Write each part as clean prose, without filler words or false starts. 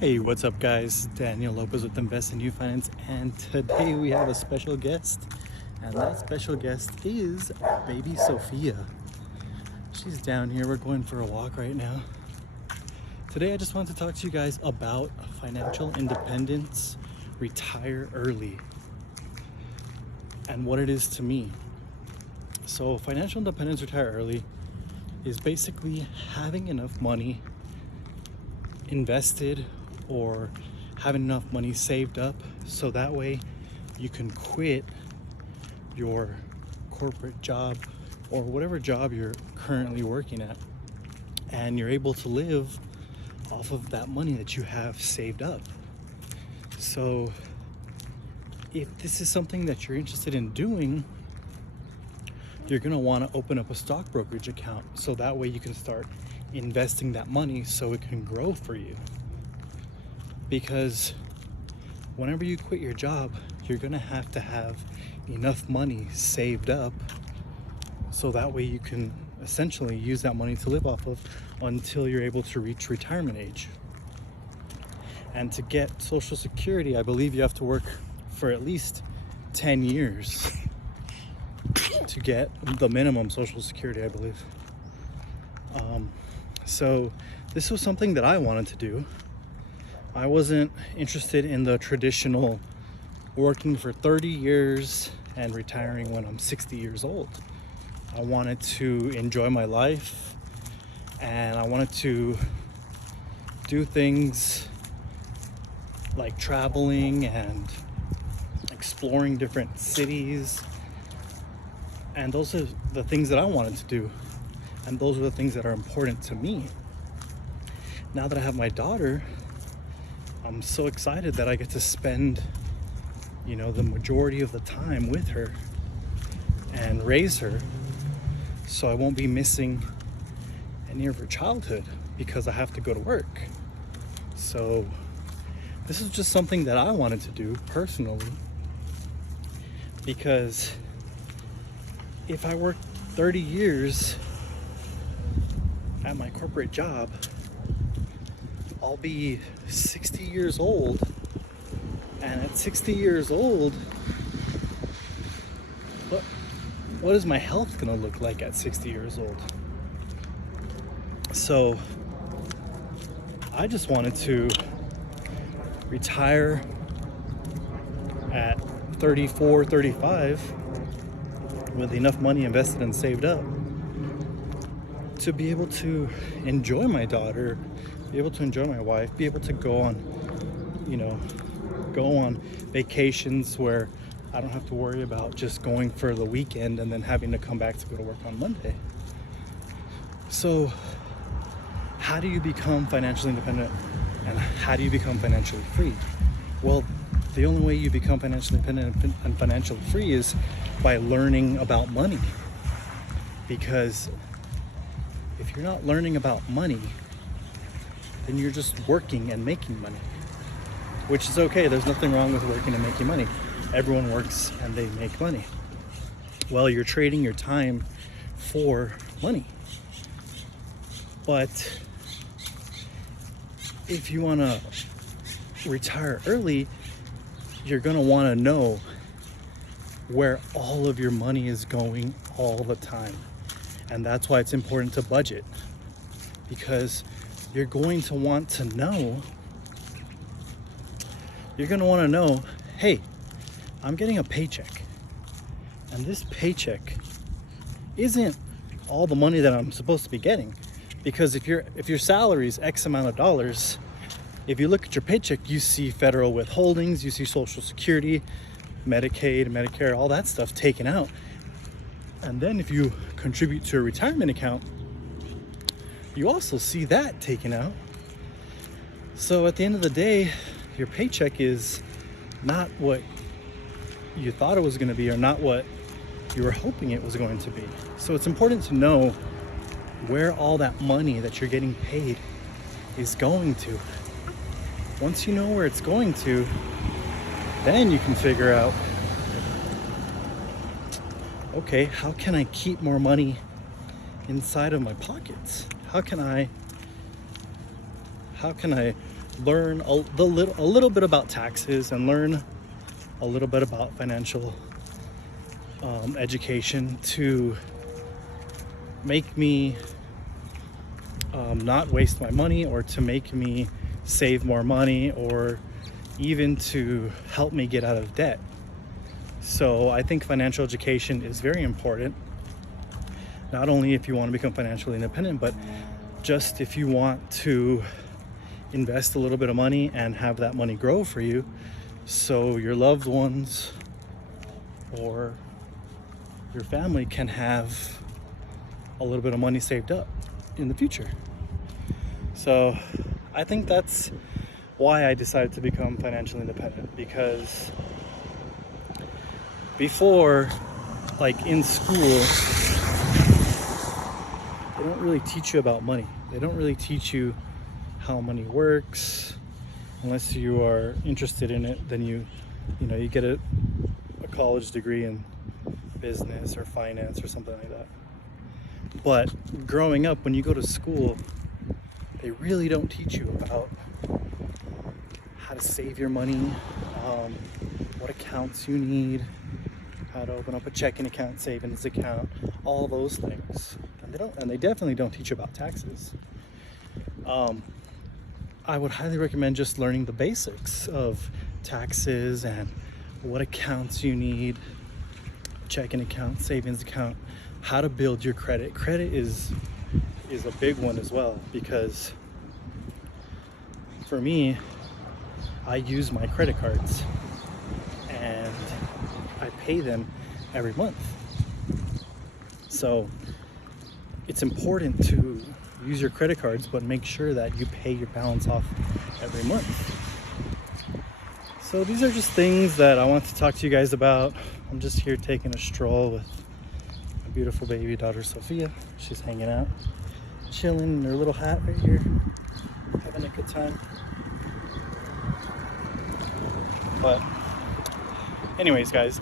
Hey, what's up, guys? Daniel Lopez with Invest in You Finance, and today we have a special guest, and that special guest is Baby Sofia. She's down here. We're going for a walk right now. Today, I just wanted to talk to you guys about financial independence, retire early, and what it is to me. So, financial independence, retire early is basically having enough money invested or having enough money saved up so that way you can quit your corporate job or whatever job you're currently working at, and you're able to live off of that money that you have saved up. So if this is something that you're interested in doing, you're going to want to open up a stock brokerage account so that way you can start investing that money so it can grow for you. Because whenever you quit your job, you're going to have enough money saved up so that way you can essentially use that money to live off of until you're able to reach retirement age. And to get Social Security, I believe you have to work for at least 10 years to get the minimum Social Security, I believe. So this was something that I wanted to do. I wasn't interested in the traditional working for 30 years and retiring when I'm 60 years old. I wanted to enjoy my life, and I wanted to do things like traveling and exploring different cities. And those are the things that I wanted to do. And those are the things that are important to me. Now that I have my daughter, I'm so excited that I get to spend, the majority of the time with her and raise her, so I won't be missing any of her childhood because I have to go to work. So this is just something that I wanted to do personally, because if I work 30 years at my corporate job, I'll be 60 years old, and at 60 years old, what is my health gonna look like at 60 years old? So I just wanted to retire at 34, 35 with enough money invested and saved up to be able to enjoy my daughter, be able to enjoy my wife, be able to go on vacations where I don't have to worry about just going for the weekend and then having to come back to go to work on Monday. So how do you become financially independent, and how do you become financially free? Well, the only way you become financially independent and financially free is by learning about money. Because if you're not learning about money, then you're just working and making money, which is okay. There's nothing wrong with working and making money. Everyone works and they make money. Well, you're trading your time for money. But if you want to retire early, you're going to want to know where all of your money is going all the time. And that's why it's important to budget, because you're going to want to know, hey, I'm getting a paycheck, and this paycheck isn't all the money that I'm supposed to be getting. Because if your salary is X amount of dollars, if you look at your paycheck, you see federal withholdings, you see Social Security, Medicaid, Medicare, all that stuff taken out. And then if you contribute to a retirement account, you also see that taken out. So at the end of the day, your paycheck is not what you thought it was going to be, or not what you were hoping it was going to be. So it's important to know where all that money that you're getting paid is going to. Once you know where it's going to, then you can figure out, okay, how can I keep more money inside of my pockets? How can I learn a little bit about taxes and learn a little bit about financial education to make me not waste my money, or to make me save more money, or even to help me get out of debt. So I think financial education is very important, not only if you want to become financially independent, but just if you want to invest a little bit of money and have that money grow for you, so your loved ones or your family can have a little bit of money saved up in the future. So I think that's why I decided to become financially independent, because before, like in school, they don't really teach you about money. They don't really teach you how money works. Unless you are interested in it, then you get a college degree in business or finance or something like that. But growing up, when you go to school, they really don't teach you about how to save your money, what accounts you need, how to open up a checking account, savings account, all those things. And they definitely don't teach you about taxes. I would highly recommend just learning the basics of taxes and what accounts you need, checking account, savings account, how to build your credit. Credit is a big one as well, because for me, I use my credit cards and I pay them every month. So it's important to use your credit cards, but make sure that you pay your balance off every month. So these are just things that I want to talk to you guys about. I'm just here taking a stroll with my beautiful baby daughter Sofia. She's hanging out, chilling in her little hat right here, having a good time. But anyways, guys,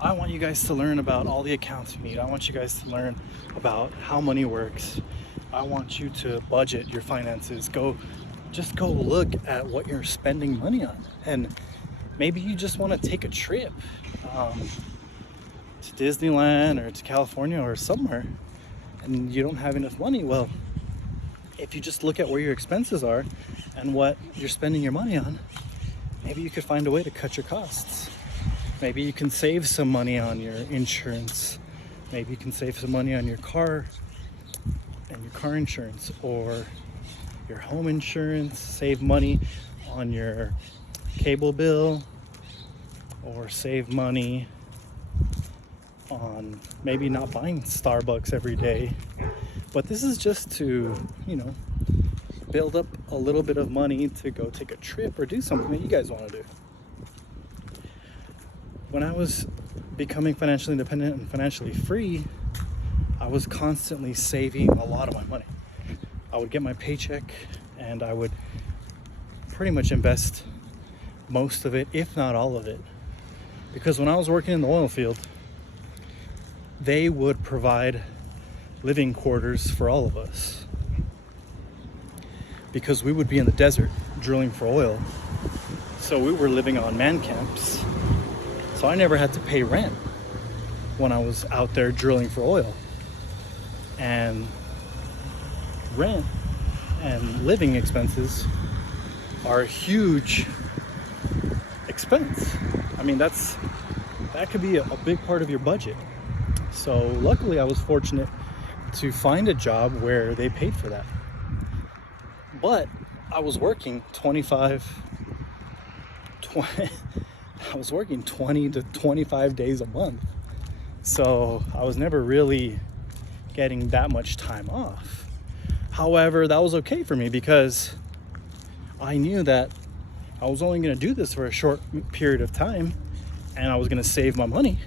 I want you guys to learn about all the accounts you need. I want you guys to learn about how money works. I want you to budget your finances. Just go look at what you're spending money on. And maybe you just want to take a trip to Disneyland or to California or somewhere, and you don't have enough money. Well, if you just look at where your expenses are and what you're spending your money on, maybe you could find a way to cut your costs. Maybe you can save some money on your insurance. Maybe you can save some money on your car and your car insurance, or your home insurance. Save money on your cable bill, or save money on maybe not buying Starbucks every day. But this is just to, build up a little bit of money to go take a trip or do something that you guys want to do. When I was becoming financially independent and financially free, I was constantly saving a lot of my money. I would get my paycheck and I would pretty much invest most of it, if not all of it. Because when I was working in the oil field, they would provide living quarters for all of us. Because we would be in the desert drilling for oil. So we were living on man camps. So I never had to pay rent when I was out there drilling for oil. And rent and living expenses are a huge expense. I mean, that could be a big part of your budget. So luckily I was fortunate to find a job where they paid for that. But I was working 20 to 25 days a month. So I was never really getting that much time off. However, that was okay for me because I knew that I was only going to do this for a short period of time, and I was going to save my money,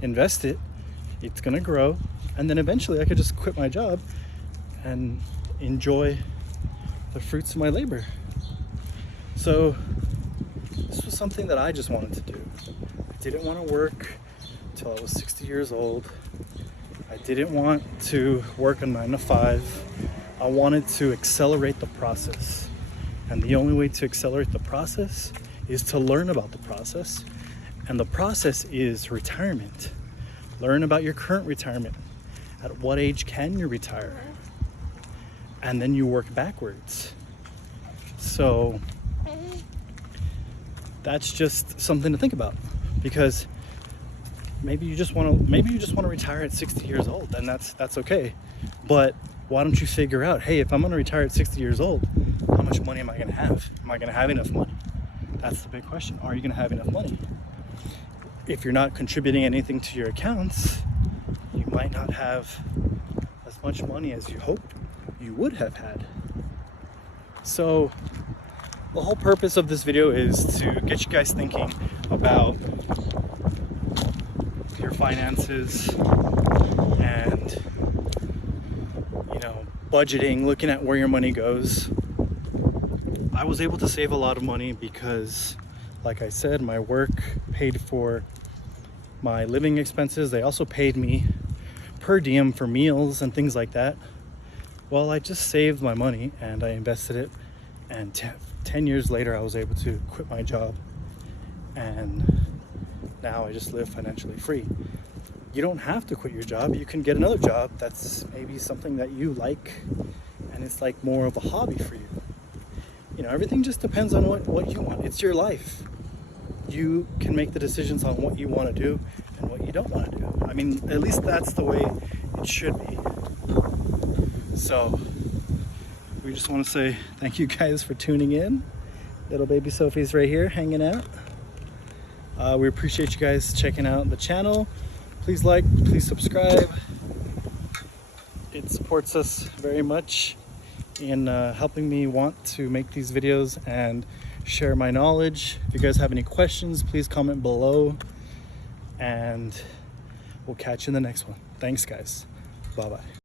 invest it, it's going to grow, and then eventually I could just quit my job and enjoy the fruits of my labor. So this was something that I just wanted to do. I didn't want to work until I was 60 years old. I didn't want to work a 9 to 5. I wanted to accelerate the process. And the only way to accelerate the process is to learn about the process. And the process is retirement. Learn about your current retirement. At what age can you retire? And then you work backwards. So that's just something to think about, because maybe you just want to retire at 60 years old, and that's okay. But why don't you figure out, hey, if I'm going to retire at 60 years old, how much money am I going to have? Am I going to have enough money? That's the big question. Are you going to have enough money? If you're not contributing anything to your accounts, you might not have as much money as you hoped you would have had. So the whole purpose of this video is to get you guys thinking about your finances and, budgeting, looking at where your money goes. I was able to save a lot of money because, like I said, my work paid for my living expenses. They also paid me per diem for meals and things like that. Well, I just saved my money and I invested it, and 10 years later I was able to quit my job, and now I just live financially free. You don't have to quit your job. You can get another job that's maybe something that you like, and it's like more of a hobby for you. Everything just depends on what you want. It's your life. You can make the decisions on what you want to do and what you don't want to do. I mean, at least that's the way it should be. So we just want to say thank you guys for tuning in. Little baby Sophie's right here hanging out. We appreciate you guys checking out the channel. Please like, please subscribe. It supports us very much in helping me want to make these videos and share my knowledge. If you guys have any questions, please comment below, and we'll catch you in the next one. Thanks, guys. Bye-bye.